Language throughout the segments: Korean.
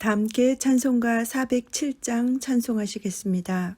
다 함께 찬송가 407장 찬송하시겠습니다.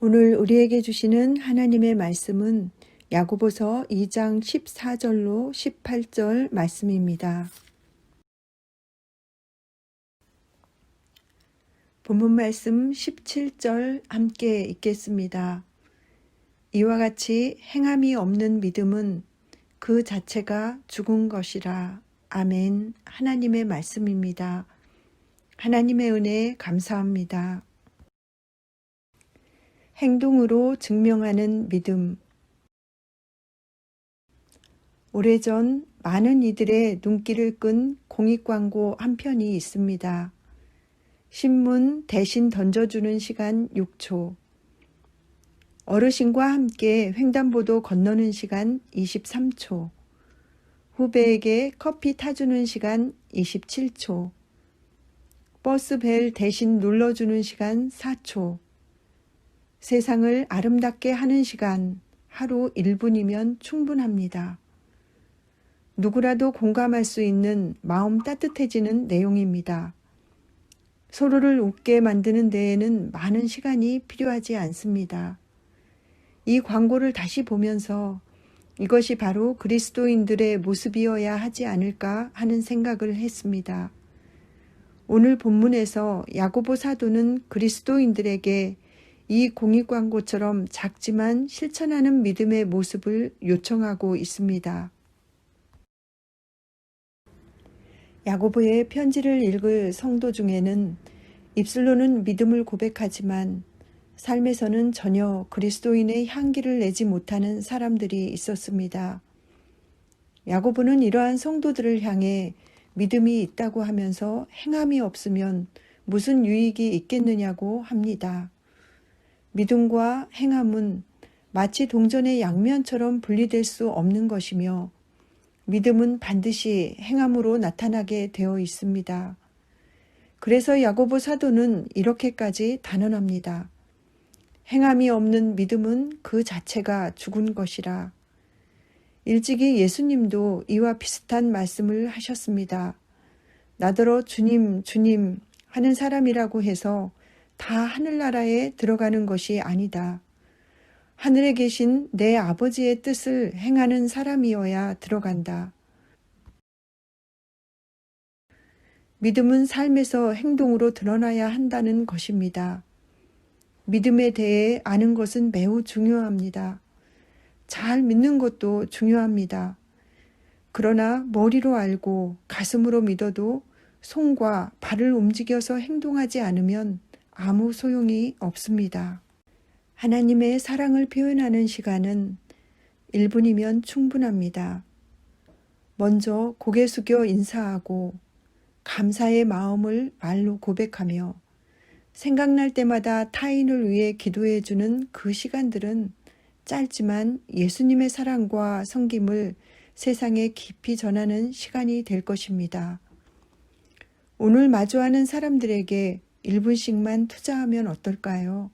오늘 우리에게 주시는 하나님의 말씀은 야고보서 2장 14절로 18절 말씀입니다. 본문 말씀 17절 함께 읽겠습니다. 이와 같이 행함이 없는 믿음은 그 자체가 죽은 것이라. 아멘. 하나님의 말씀입니다. 하나님의 은혜에 감사합니다. 행동으로 증명하는 믿음. 오래전 많은 이들의 눈길을 끈 공익광고 한 편이 있습니다. 신문 대신 던져주는 시간 6초. 어르신과 함께 횡단보도 건너는 시간 23초. 후배에게 커피 타주는 시간 27초. 버스벨 대신 눌러주는 시간 4초. 세상을 아름답게 하는 시간 하루 1분이면 충분합니다. 누구라도 공감할 수 있는 마음 따뜻해지는 내용입니다. 서로를 웃게 만드는 데에는 많은 시간이 필요하지 않습니다. 이 광고를 다시 보면서 이것이 바로 그리스도인들의 모습이어야 하지 않을까 하는 생각을 했습니다. 오늘 본문에서 야고보 사도는 그리스도인들에게 이 공익광고처럼 작지만 실천하는 믿음의 모습을 요청하고 있습니다. 야고보의 편지를 읽을 성도 중에는 입술로는 믿음을 고백하지만 삶에서는 전혀 그리스도인의 향기를 내지 못하는 사람들이 있었습니다. 야고보는 이러한 성도들을 향해 믿음이 있다고 하면서 행함이 없으면 무슨 유익이 있겠느냐고 합니다. 믿음과 행함은 마치 동전의 양면처럼 분리될 수 없는 것이며 믿음은 반드시 행함으로 나타나게 되어 있습니다. 그래서 야고보 사도는 이렇게까지 단언합니다. 행함이 없는 믿음은 그 자체가 죽은 것이라. 일찍이 예수님도 이와 비슷한 말씀을 하셨습니다. 나더러 주님, 주님 하는 사람이라고 해서 다 하늘나라에 들어가는 것이 아니다. 하늘에 계신 내 아버지의 뜻을 행하는 사람이어야 들어간다. 믿음은 삶에서 행동으로 드러나야 한다는 것입니다. 믿음에 대해 아는 것은 매우 중요합니다. 잘 믿는 것도 중요합니다. 그러나 머리로 알고 가슴으로 믿어도 손과 발을 움직여서 행동하지 않으면 아무 소용이 없습니다. 하나님의 사랑을 표현하는 시간은 1분이면 충분합니다. 먼저 고개 숙여 인사하고 감사의 마음을 말로 고백하며 생각날 때마다 타인을 위해 기도해주는 그 시간들은 짧지만 예수님의 사랑과 섬김을 세상에 깊이 전하는 시간이 될 것입니다. 오늘 마주하는 사람들에게 1분씩만 투자하면 어떨까요?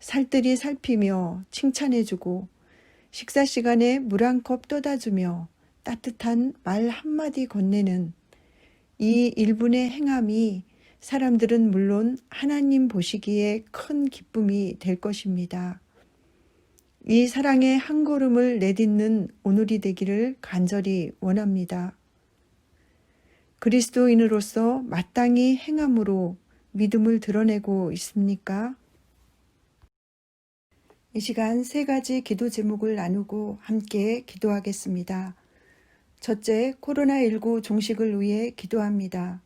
살뜰히 살피며 칭찬해주고 식사 시간에 물 한 컵 떠다주며 따뜻한 말 한마디 건네는 이 1분의 행함이 사람들은 물론 하나님 보시기에 큰 기쁨이 될 것입니다. 이 사랑의 한 걸음을 내딛는 오늘이 되기를 간절히 원합니다. 그리스도인으로서 마땅히 행함으로 믿음을 드러내고 있습니까? 이 시간 3가지 기도 제목을 나누고 함께 기도하겠습니다. 첫째, 코로나19 종식을 위해 기도합니다.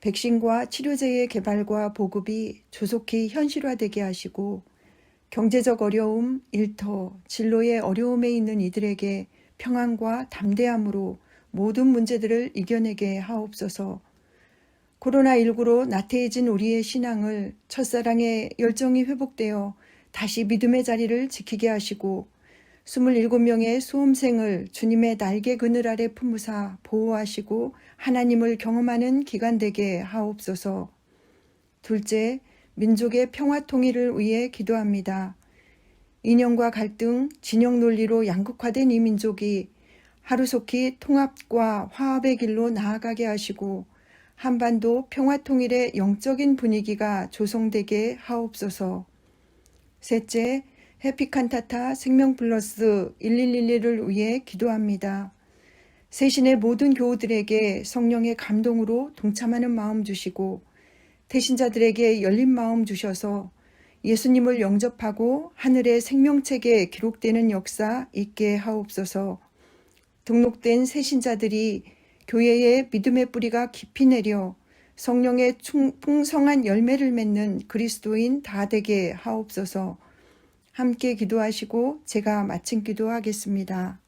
백신과 치료제의 개발과 보급이 조속히 현실화되게 하시고 경제적 어려움, 일터, 진로의 어려움에 있는 이들에게 평안과 담대함으로 모든 문제들을 이겨내게 하옵소서. 코로나19로 나태해진 우리의 신앙을 첫사랑의 열정이 회복되어 다시 믿음의 자리를 지키게 하시고 27명의 수험생을 주님의 날개 그늘 아래 품으사 보호하시고 하나님을 경험하는 기간 되게 하옵소서. 둘째, 민족의 평화 통일을 위해 기도합니다. 이념과 갈등, 진영 논리로 양극화된 이 민족이 하루속히 통합과 화합의 길로 나아가게 하시고 한반도 평화 통일의 영적인 분위기가 조성되게 하옵소서. 셋째, 해피칸타타 생명플러스 1111을 위해 기도합니다. 세신의 모든 교우들에게 성령의 감동으로 동참하는 마음 주시고 태신자들에게 열린 마음 주셔서 예수님을 영접하고 하늘의 생명책에 기록되는 역사 있게 하옵소서. 등록된 새신자들이 교회의 믿음의 뿌리가 깊이 내려 성령의 풍성한 열매를 맺는 그리스도인 다 되게 하옵소서. 함께 기도하시고 제가 마친 기도하겠습니다.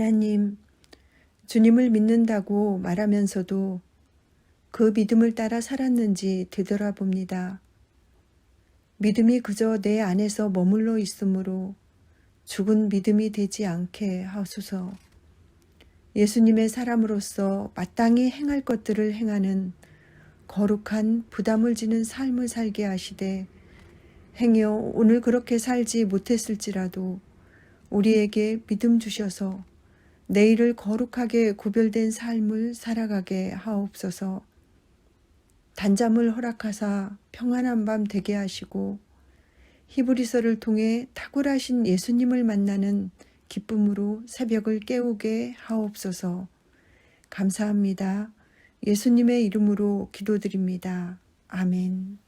하나님, 주님을 믿는다고 말하면서도 그 믿음을 따라 살았는지 되돌아봅니다. 믿음이 그저 내 안에서 머물러 있으므로 죽은 믿음이 되지 않게 하소서. 예수님의 사람으로서 마땅히 행할 것들을 행하는 거룩한 부담을 지는 삶을 살게 하시되, 행여 오늘 그렇게 살지 못했을지라도 우리에게 믿음 주셔서 내일을 거룩하게 구별된 삶을 살아가게 하옵소서. 단잠을 허락하사 평안한 밤 되게 하시고 히브리서를 통해 탁월하신 예수님을 만나는 기쁨으로 새벽을 깨우게 하옵소서. 감사합니다. 예수님의 이름으로 기도드립니다. 아멘.